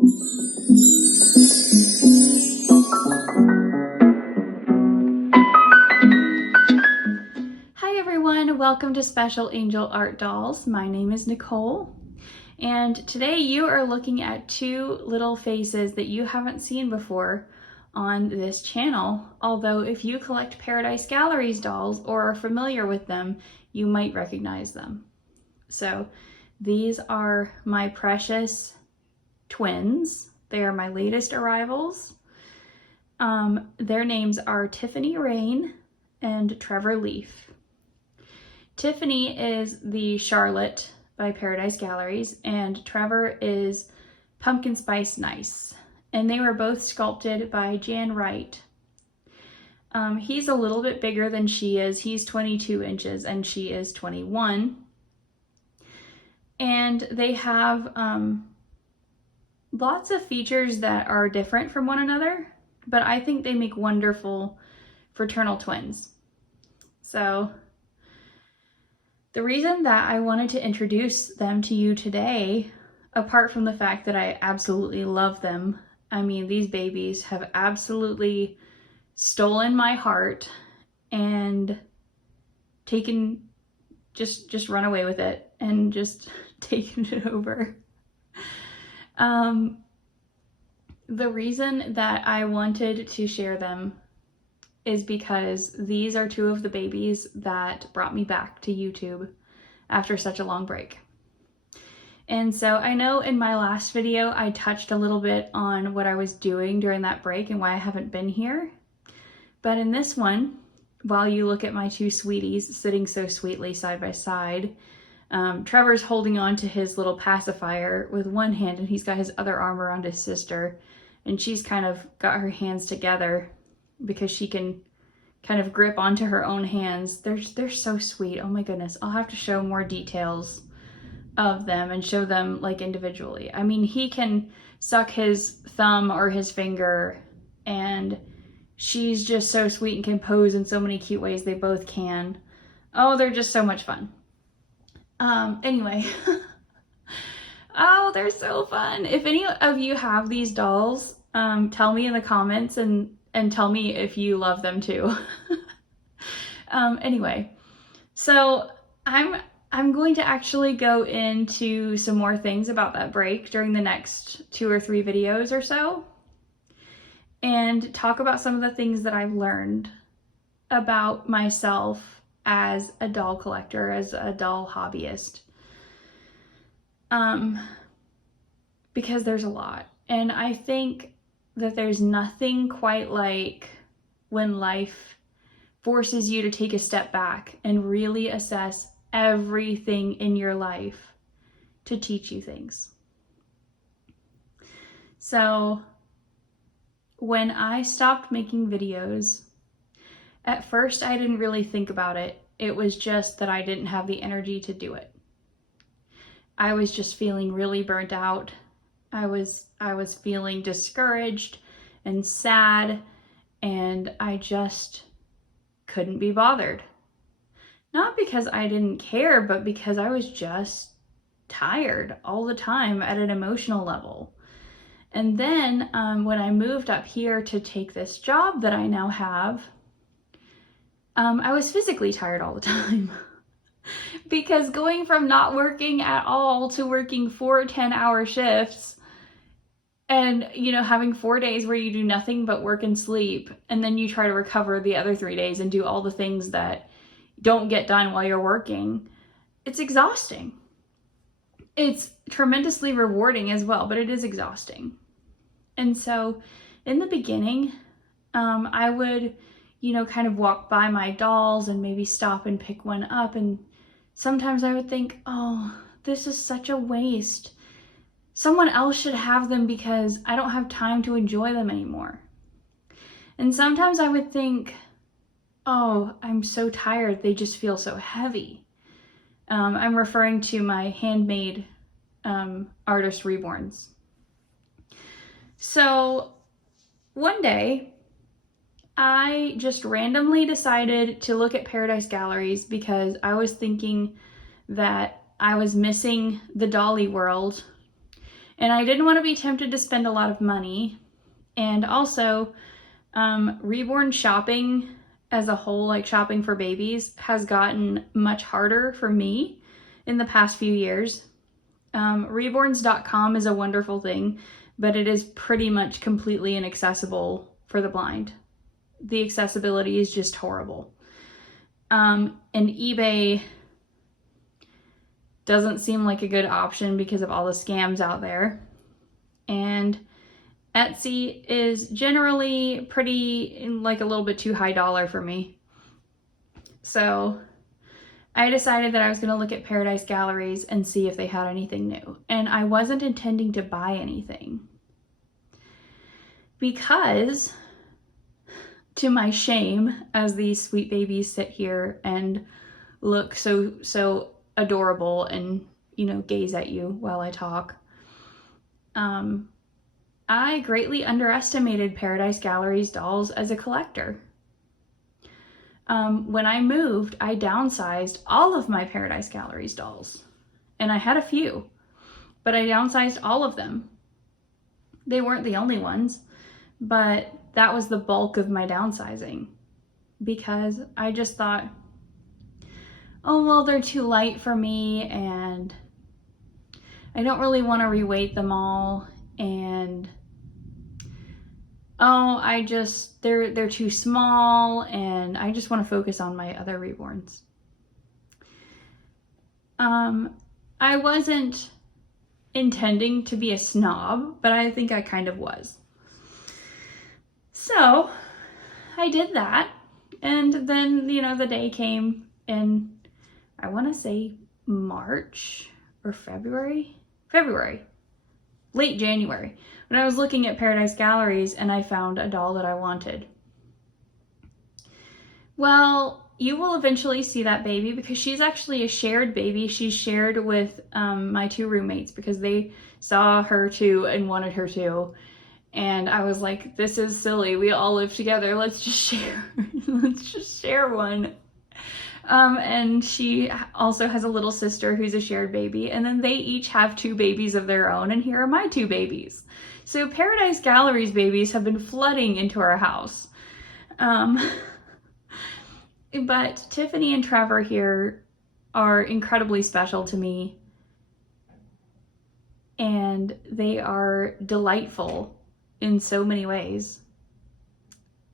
Hi everyone, welcome to Special Angel Art Dolls. My name is Nicole, and today you are looking at two little faces that you haven't seen before on this channel. Although if you collect Paradise Galleries dolls or are familiar with them, you might recognize them. So these are my precious twins. They are my latest arrivals. Their names are Tiffany Rain and Trevor Leaf. Tiffany is the Charlotte by Paradise Galleries, and Trevor is Pumpkin Spice Nice. And they were both sculpted by Jan Wright. He's a little bit bigger than she is. He's 22 inches and she is 21. And they have lots of features that are different from one another, but I think they make wonderful fraternal twins. So the reason that I wanted to introduce them to you today, apart from the fact that I absolutely love them, I mean, these babies have absolutely stolen my heart and taken, just run away with it and just taken it over. The reason that I wanted to share them is because these are two of the babies that brought me back to YouTube after such a long break. And so I know in my last video I touched a little bit on what I was doing during that break and why I haven't been here. But in this one, while you look at my two sweeties sitting so sweetly side by side, Trevor's holding on to his little pacifier with one hand and he's got his other arm around his sister, and she's kind of got her hands together because she can kind of grip onto her own hands. They're so sweet. Oh my goodness. I'll have to show more details of them and show them like individually. I mean, he can suck his thumb or his finger, and she's just so sweet and can pose in so many cute ways. They both can. Oh, they're just so much fun. Anyway. Oh, they're so fun. If any of you have these dolls, tell me in the comments and tell me if you love them too. Anyway, so I'm going to actually go into some more things about that break during the next 2 or 3 videos or so, and talk about some of the things that I've learned about myself as a doll collector, as a doll hobbyist. Because there's a lot. And I think that there's nothing quite like when life forces you to take a step back and really assess everything in your life to teach you things. So when I stopped making videos, at first I didn't really think about it. It was just that I didn't have the energy to do it. I was just feeling really burnt out. I was feeling discouraged and sad, and I just couldn't be bothered. Not because I didn't care, but because I was just tired all the time at an emotional level. And then when I moved up here to take this job that I now have, I was physically tired all the time. Because going from not working at all to working 4 10-hour shifts, and, you know, having 4 days where you do nothing but work and sleep, and then you try to recover the other 3 days and do all the things that don't get done while you're working, it's exhausting. It's tremendously rewarding as well, but it is exhausting. And so in the beginning, I would, you know, kind of walk by my dolls and maybe stop and pick one up, and sometimes I would think, oh, this is such a waste. Someone else should have them because I don't have time to enjoy them anymore. And sometimes I would think, oh, I'm so tired. They just feel so heavy. I'm referring to my handmade artist reborns. So one day I just randomly decided to look at Paradise Galleries because I was thinking that I was missing the dolly world And I didn't want to be tempted to spend a lot of money. And also, reborn shopping as a whole, like shopping for babies, has gotten much harder for me in the past few years. Reborns.com is a wonderful thing, but it is pretty much completely inaccessible for the blind. The accessibility is just horrible. And eBay doesn't seem like a good option because of all the scams out there. And Etsy is generally pretty, like, a little bit too high dollar for me. So I decided that I was going to look at Paradise Galleries and see if they had anything new. And I wasn't intending to buy anything because, to my shame, as these sweet babies sit here and look so adorable and, you know, gaze at you while I talk, I greatly underestimated Paradise Galleries dolls as a collector. When I moved, I downsized all of my Paradise Galleries dolls. And I had a few, but I downsized all of them. They weren't the only ones, but that was the bulk of my downsizing, because I just thought, oh, well, they're too light for me, and I don't really want to reweight them all, and oh, they're too small, and I just want to focus on my other reborns. I wasn't intending to be a snob, but I think I kind of was. So I did that, and then, you know, the day came in, I want to say March or February, late January, when I was looking at Paradise Galleries and I found a doll that I wanted. Well, you will eventually see that baby because she's actually a shared baby. She's shared with my two roommates because they saw her too and wanted her too. And I was like, this is silly. We all live together. Let's just share. Let's just share one. And she also has a little sister who's a shared baby. And then they each have two babies of their own. And here are my two babies. So Paradise Galleries babies have been flooding into our house. But Tiffany and Trevor here are incredibly special to me. And they are delightful in so many ways.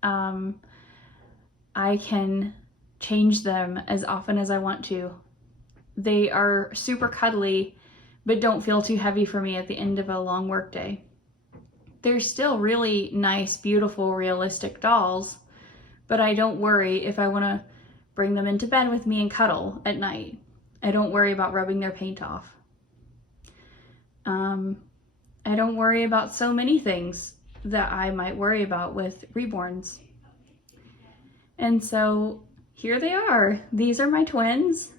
I can change them as often as I want to. They are super cuddly, but don't feel too heavy for me at the end of a long work day. They're still really nice, beautiful, realistic dolls, but I don't worry if I want to bring them into bed with me and cuddle at night. I don't worry about rubbing their paint off. I don't worry about so many things that I might worry about with reborns. And so here they are. These are my twins.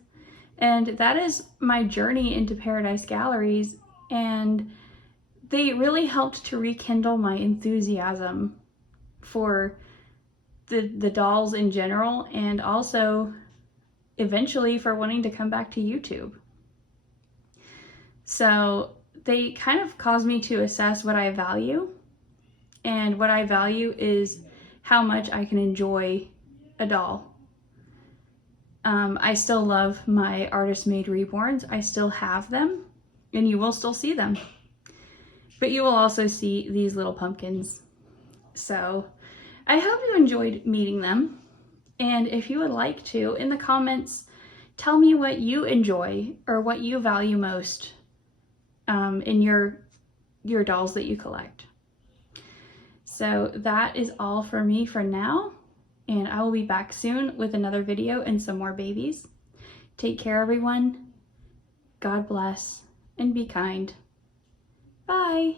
And that is my journey into Paradise Galleries. And they really helped to rekindle my enthusiasm for the dolls in general, and also eventually for wanting to come back to YouTube. So they kind of caused me to assess what I value. And what I value is how much I can enjoy a doll. I still love my artist-made reborns. I still have them, and you will still see them. But you will also see these little pumpkins. So I hope you enjoyed meeting them. And if you would like to, in the comments, tell me what you enjoy or what you value most in your dolls that you collect. So that is all for me for now, and I will be back soon with another video and some more babies. Take care, everyone. God bless, and be kind. Bye.